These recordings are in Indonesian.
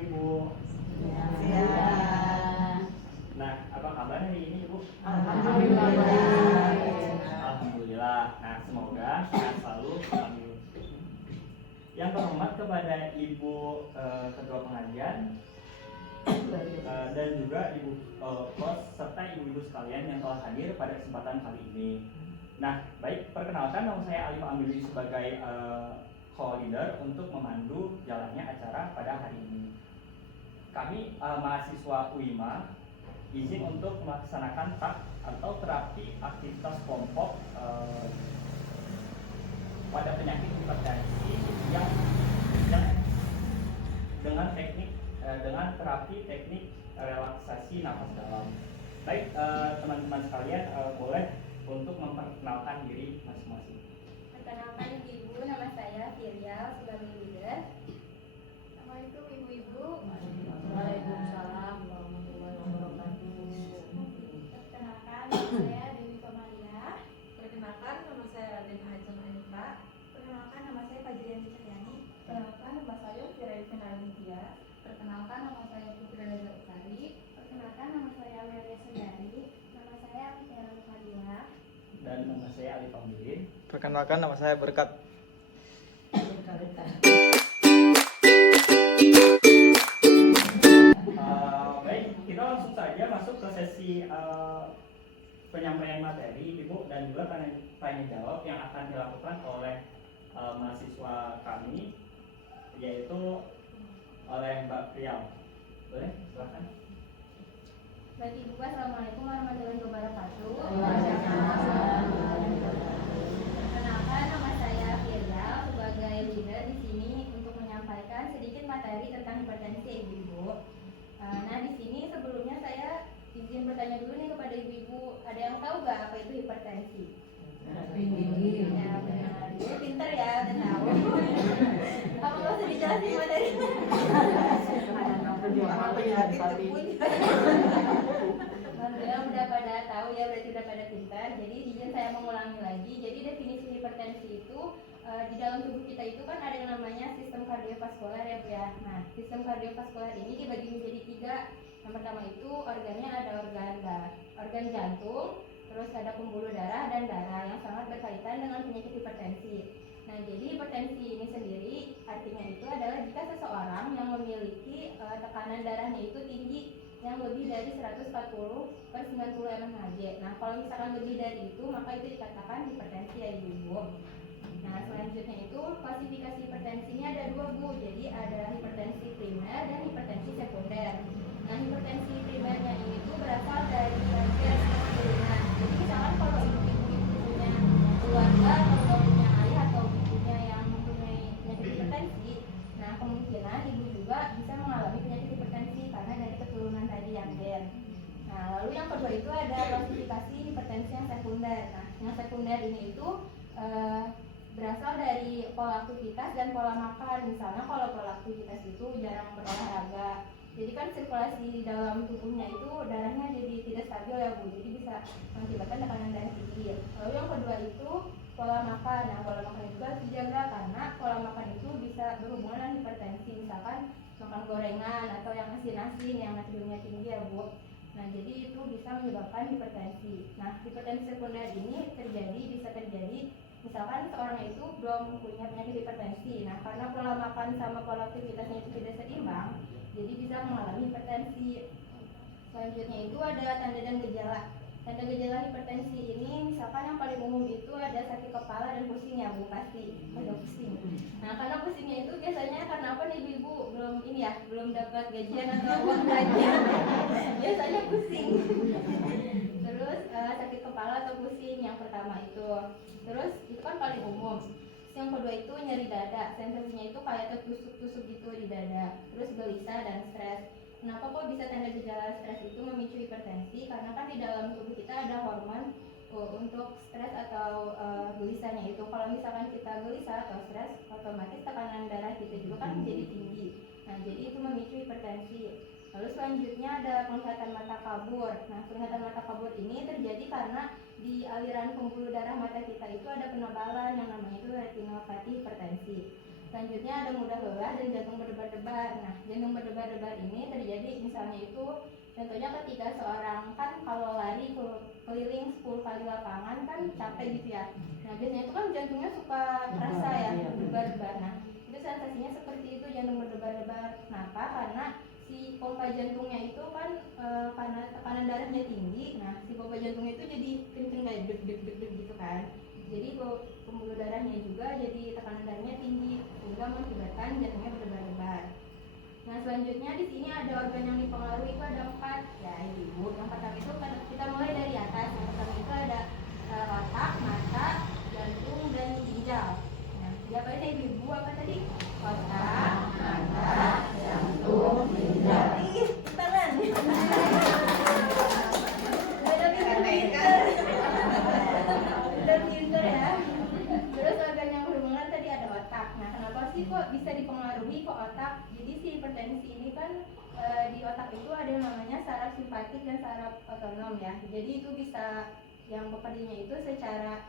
Ibu? Ya. Nah, apa kabar hari ini Ibu? Alhamdulillah. Alhamdulillah. Nah, semoga sehat selalu. Amin. Yang terhormat kepada Ibu Ketua Pengajian dan juga Ibu Kos serta ibu-ibu sekalian yang telah hadir pada kesempatan kali ini. Nah, baik, perkenalkan nama saya Alif Amili sebagai co-leader untuk memandu jalannya acara pada hari ini. Kami mahasiswa UIMA izin untuk melaksanakan TAK atau terapi aktivitas kelompok pada penyakit hipertensi yang dengan terapi teknik relaksasi nafas dalam. Baik, teman-teman sekalian, boleh untuk memperkenalkan diri masing-masing. Perkenalkan Ibu, nama saya Firial sebagai leader. Assalamualaikum Ibu-ibu. Waalaikumsalam warahmatullahi wabarakatuh. Perkenalkan nama saya Dewi Komalia. Perkenalkan nama saya Raden Hajam Anita. Perkenalkan nama saya Fajrian Cahyani. Perkenalkan nama saya Firayu Finalisia. Perkenalkan nama saya Putri Reza Utari. Perkenalkan nama saya Amelia Sundari. Nama saya Tiara Fadila. Dan nama saya Alif Amili. Perkenalkan nama saya Berkat. Baik, kita langsung saja masuk ke sesi penyampaian materi Ibu dan juga tanya jawab yang akan dilakukan oleh mahasiswa kami, yaitu oleh Mbak Prial. Boleh, silakan. Baik Ibu, Assalamualaikum warahmatullahi wabarakatuh. Perkenalkan nama saya Firial sebagai leader di sini untuk menyampaikan sedikit materi tentang hipertensi Ibu-ibu. Nah, di sini sebelumnya saya izin bertanya dulu nih kepada ibu-ibu, ada yang tahu nggak apa itu hipertensi? Ya, benar. Dia pintar ya, udah tahu. Apa nggak usah dijelasin materinya? Alhamdulillah udah pada tahu ya, berarti udah pada pintar. Jadi izin saya mengulangi lagi. Jadi definisi hipertensi itu di dalam tubuh kita itu kan ada yang namanya sistem kardiovaskular ya Bu ya. Nah, sistem kardiovaskular ini dibagi menjadi 3. Yang pertama itu organnya ada organ jantung, terus ada pembuluh darah dan darah yang sangat berkaitan dengan penyakit hipertensi. Nah, jadi hipertensi ini sendiri artinya itu adalah jika seseorang yang memiliki tekanan darahnya itu tinggi yang lebih dari 140/90 mmHg. Nah, kalau misalkan lebih dari itu maka itu dikatakan hipertensi ya Ibu-ibu. Nah, selanjutnya itu klasifikasi hipertensinya ada 2 Bu. Jadi ada hipertensi primer dan hipertensi sekunder. Nah, hipertensi primernya ini tuh berasal dari gas keturunan. Jadi misalkan kalau ibu-ibu punya keluarga atau punya ayah atau ibunya yang mempunyai penyakit hipertensi, nah kemungkinan ibu juga bisa mengalami penyakit hipertensi karena dari keturunan tadi yang gen. Nah, lalu yang kedua itu ada klasifikasi hipertensi yang sekunder. Nah, yang sekunder ini itu berasal dari pola aktivitas dan pola makan. Misalnya kalau pola aktivitas itu jarang berolahraga, jadi kan sirkulasi di dalam tubuhnya itu darahnya jadi tidak stabil ya Bu, jadi bisa mengakibatkan tekanan darah tinggi. Lalu yang kedua itu pola makan. Nah, pola makan itu harus dijaga karena pola makan itu bisa berhubungan dengan hipertensi. Misalkan makan gorengan atau yang asin-asin yang natriumnya tinggi ya Bu. Nah, jadi itu bisa menyebabkan hipertensi. Nah, hipertensi sekunder ini bisa terjadi misalkan seorang itu belum punya penyakit hipertensi. Nah, karena pola makan sama pola aktivitasnya itu tidak seimbang, jadi bisa mengalami hipertensi. Selanjutnya itu ada tanda dan gejala. Tanda gejala hipertensi ini misalkan yang paling umum itu ada sakit kepala dan pusing ya Bu, pasti ada pusing. Nah, karena pusingnya itu biasanya karena apa nih Ibu? Belum dapat gajian atau uang gajian. Biasanya pusing. Terus sakit kepala atau pusing yang pertama itu. Terus itu kan paling umum. Yang kedua itu nyeri dada, sensasinya itu kayak tertusuk-tusuk gitu di dada. Terus gelisah dan stres. Kenapa kok bisa tanda gejala stres itu memicu hipertensi? Karena kan di dalam tubuh kita ada hormon untuk stres atau gelisahnya itu. Kalau misalkan kita gelisah atau stres, otomatis tekanan darah kita juga kan menjadi tinggi. Nah, jadi itu memicu hipertensi. Lalu selanjutnya ada penglihatan mata kabur. Nah, penglihatan mata kabur ini terjadi karena di aliran pembuluh darah mata kita itu ada penebalan yang namanya itu retinopati hipertensi. Selanjutnya ada mudah lelah dan jantung berdebar-debar. Nah, jantung berdebar-debar ini terjadi misalnya itu contohnya ketika seorang kan kalau lari keliling 10 kali lapangan kan capek gitu ya. Nah, biasanya itu kan jantungnya suka terasa ya berdebar-debar. Nah, itu sensasinya seperti itu, jantung berdebar-debar. Kenapa? Karena si pompa jantungnya itu kan karena tekanan darahnya tinggi. Nah, si pompa jantungnya itu jadi kenceng kayak deg-deg gitu kan. Jadi pembuluh darahnya juga jadi tekanan darahnya tinggi sehingga mengakibatkan jantungnya berdebar-debar. Nah, selanjutnya di sini ada organ yang dipengaruhi itu ada 4 ya ibu. Yang pertama itu kita mulai dari atas. Yang pertama itu ada otak, mata, jantung dan ginjal. Nah, jawabannya ibu apa tadi? Otak, mata, jantung, ginjal. Ih, tangan. Dan pinter ya. Terus organ yang berhubungan tadi ada otak. Nah, kenapa sih kok bisa dipengaruhi ke otak? Jadi si hipertensi ini kan di otak itu ada yang namanya saraf simpatik dan saraf otonom ya. Jadi itu bisa yang bekerjanya itu secara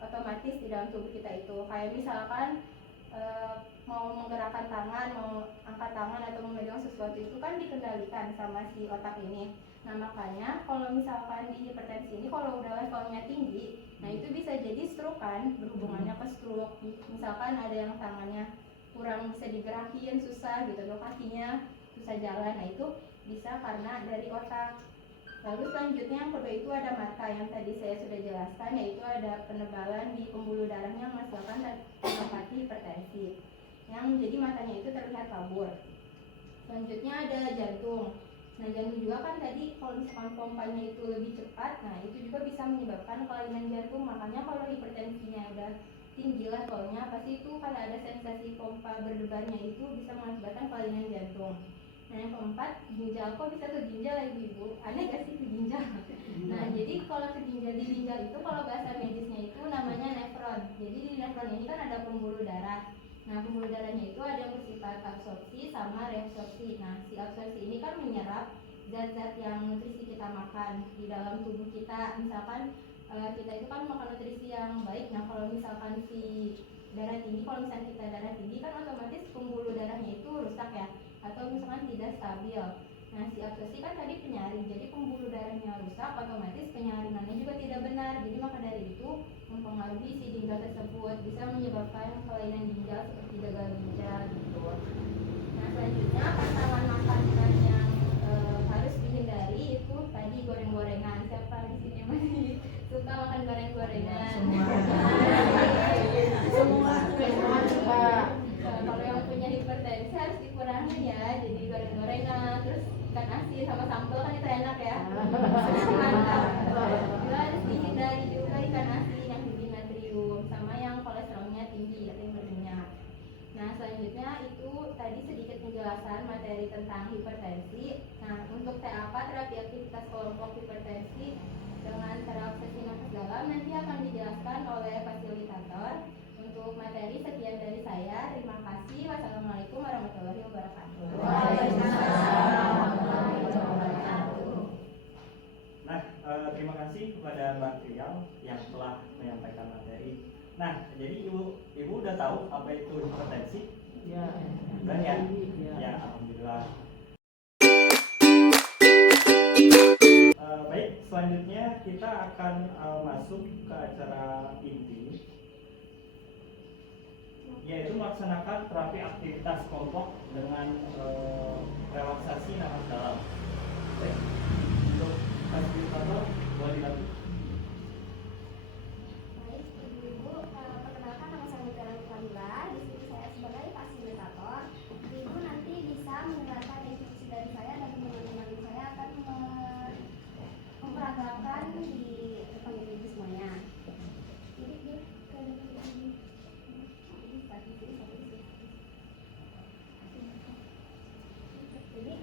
otomatis di dalam tubuh kita itu. Kayak misalkan mau menggerakkan tangan, mau angkat tangan atau memegang sesuatu itu kan dikendalikan sama si otak ini. Nah, makanya kalau misalkan di hipertensi ini kalau udah levelnya tinggi, nah itu bisa jadi stroke kan, berhubungannya ke stroke. Misalkan ada yang tangannya kurang bisa digerakin, susah gitu, atau kakinya susah jalan, nah itu bisa karena dari otak. Lalu selanjutnya yang kedua itu ada mata yang tadi saya sudah jelaskan, yaitu ada penebalan di pembuluh darahnya yang menghasilkan senopati hipertensi, yang jadi matanya itu terlihat kabur. Selanjutnya ada jantung. Nah, jantung juga kan tadi kalau misalkan pompanya itu lebih cepat, nah itu juga bisa menyebabkan kelainan jantung. Makanya kalau hipertensinya udah tinggi levelnya, pasti itu kalau ada sensasi pompa berdebarnya itu bisa mengakibatkan kelainan jantung. Nah, yang keempat, ginjal. Kok bisa ke ginjal ya ibu? Aneh gak sih ke ginjal? Nah, jadi kalau ke ginjal, di ginjal itu kalau bahasa medisnya itu namanya nefron. Jadi di nefron ini kan ada pembuluh darah. Nah, pembuluh darahnya itu ada yang bersifat absorpsi sama reabsorpsi. Nah, si absorpsi ini kan menyerap zat-zat yang nutrisi kita makan di dalam tubuh kita. Misalkan kita itu kan makan nutrisi yang baik. Nah, kalau misalkan si darah tinggi, kalau misalkan kita darah tinggi kan otomatis pembuluh darahnya itu rusak ya, atau misalkan tidak stabil. Nah, si absorpsi kan tadi penyaring, jadi pembuluh darahnya rusak, otomatis penyaringannya juga tidak benar. Jadi maka dari itu mempengaruhi si ginjal tersebut, bisa menyebabkan kelainan ginjal seperti gagal ginjal gitu. Nah, selanjutnya pasangan makanan yang harus dihindari itu tadi goreng-gorengan. Siapa di sini masih suka makan goreng-gorengan? Semua suka. Kalau yang punya hipertensi harus dikurangin ya, jadi goreng-gorengan, terus ikan asin sama sambal kan itu enak ya. Mantap. Juga harus dihindari juga ikan asin yang tinggi natrium sama yang kolesterolnya tinggi atau yang berminyak. Nah, selanjutnya itu tadi sedikit penjelasan materi tentang hipertensi. Nah, untuk TAP terapi aktivitas kelompok hipertensi dengan cara obsesi nafas dalam nanti akan dijelaskan oleh fasilitator. Untuk materi sekian dari saya. Terima kasih. Wassalamualaikum warahmatullahi wabarakatuh. Nah, terima kasih kepada Mbak Trial yang telah menyampaikan materi. Nah, jadi ibu udah tahu apa itu hipertensi? Ya. Dan ya, alhamdulillah. Baik, selanjutnya kita akan masuk ke acara inti, yaitu melaksanakan terapi aktivitas kelompok dengan relaksasi nafas dalam. Baik, untuk fasilitator boleh dibantu. Baik, ibu-ibu, perkenalkan nama saya Mutiara Kamila. Di sini saya sebagai fasilitator. Ibu nanti bisa mendengarkan instruksi dari saya dan teman-teman saya akan memperagakan di depan ibu semuanya. Jadi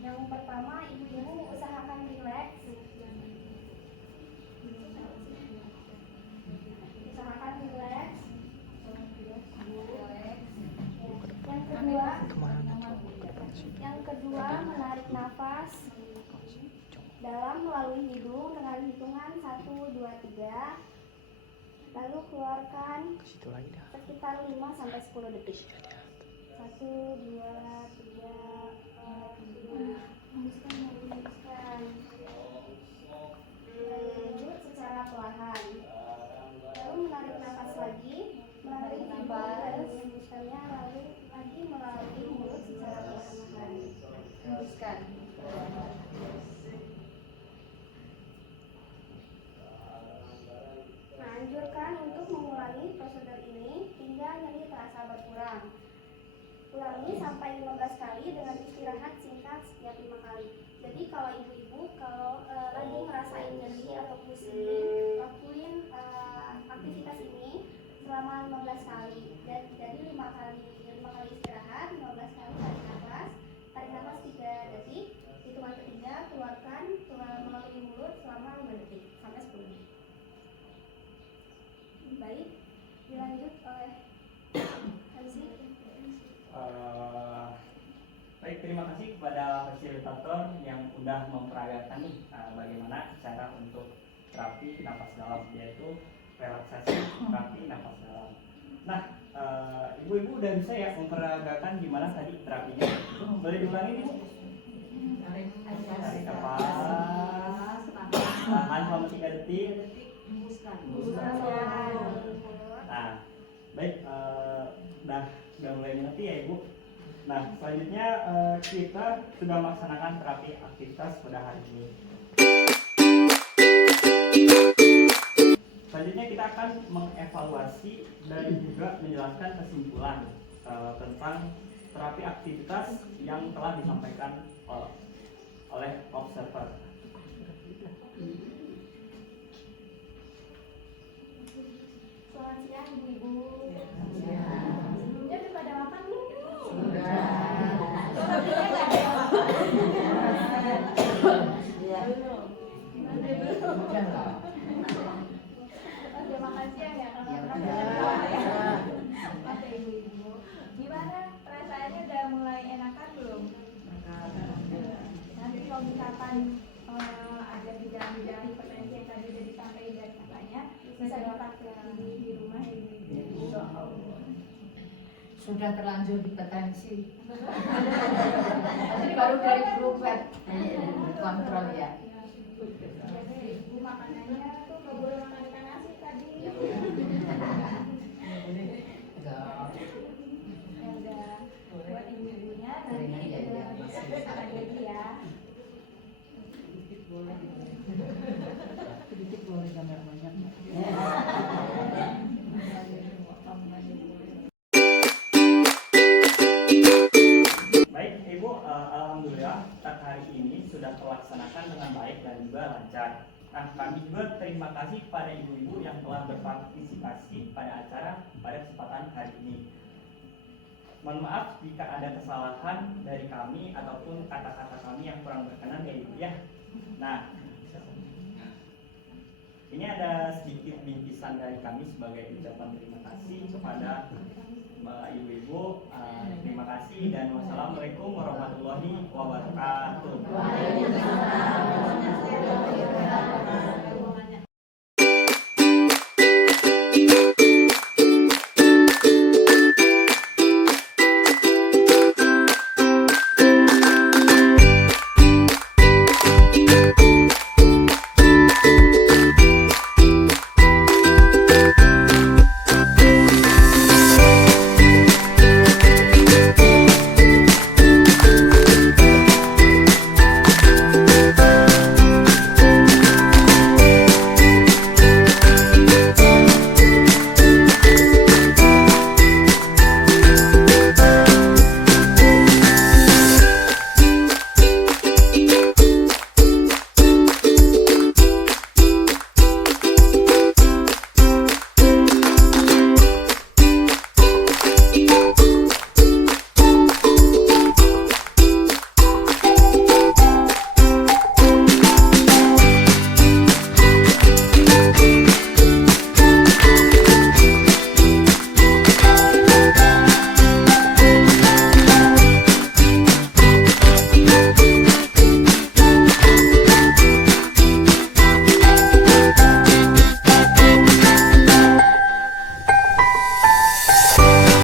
yang pertama, ibu-ibu usahakan rileks. Usahakan rileks. Yang kedua menarik nafas dalam melalui hidung dengan hitungan 1, 2, 3. Lalu keluarkan Ke situ lagi dah. sekitar 5-10 detik. 1, 2, 3, 4, 5. Hembuskan. Lanjut secara perlahan. Lalu menarik nafas lagi, menarik nafas dan menghembuskannya, lalu lagi melalui mulut secara perlahan-lahan. Hembuskan. Nah, anjurkan untuk mengulangi prosedur ini hingga nyeri terasa berkurang. Ulangi sampai 15 kali dengan istirahat singkat setiap 5 kali. Jadi kalau ibu-ibu lagi ngerasain nyeri atau pusing, lakuin aktivitas ini selama 15 kali. Jadi 5 kali istirahat, 15 kali tarik nafas 3 detik, hitungan ketiga keluarkan melalui mulut selama 5 detik sampai 10 detik. Baik, dilanjut oleh MC. Baik, terima kasih kepada fasilitator yang sudah memperagakan nih bagaimana cara untuk terapi nafas dalam, yaitu relaksasi terapi nafas dalam. Nah, ibu-ibu udah bisa ya memperagakan gimana tadi terapinya? Boleh diulangi nih? Tarik nafas, tahan selama 3 detik. Nah, baik, udah mulai mengerti ya ibu. Nah, selanjutnya kita sudah melaksanakan terapi aktivitas pada hari ini. Selanjutnya kita akan mengevaluasi dan juga menjelaskan kesimpulan tentang terapi aktivitas yang telah disampaikan oleh observer. Selamat siang ibu-ibu. Sebelumnya udah pada makan belum? Udah makan siang ya? Oke ibu-ibu. Gimana perasaannya, udah mulai enakan belum? Nanti kalau misalkan ada gejala-gejala hipertensi yang tadi udah disampaikan dari kakaknya, bisa dipraktek di rumah ya ibu. Sudah terlanjur hipertensi. Jadi baru dari berobat kontrol ya. Jadi ibu makanannya tuh nggak boleh makan ikan asin tadi. Ya udah, buat ibu-ibunya nanti makan lagi ya. Sedikit boleh gambar banyak. Baik ibu, alhamdulillah hari ini sudah terlaksanakan dengan baik dan juga lancar. Nah, kami juga terima kasih kepada ibu-ibu yang telah berpartisipasi pada acara pada kesempatan hari ini. Mohon maaf jika ada kesalahan dari kami ataupun kata-kata kami yang kurang berkenan ya ibu ya. Nah, ini ada sedikit bingkisan dari kami sebagai ucapan terima kasih kepada ibu-ibu. Terima kasih dan wassalamualaikum warahmatullahi wabarakatuh.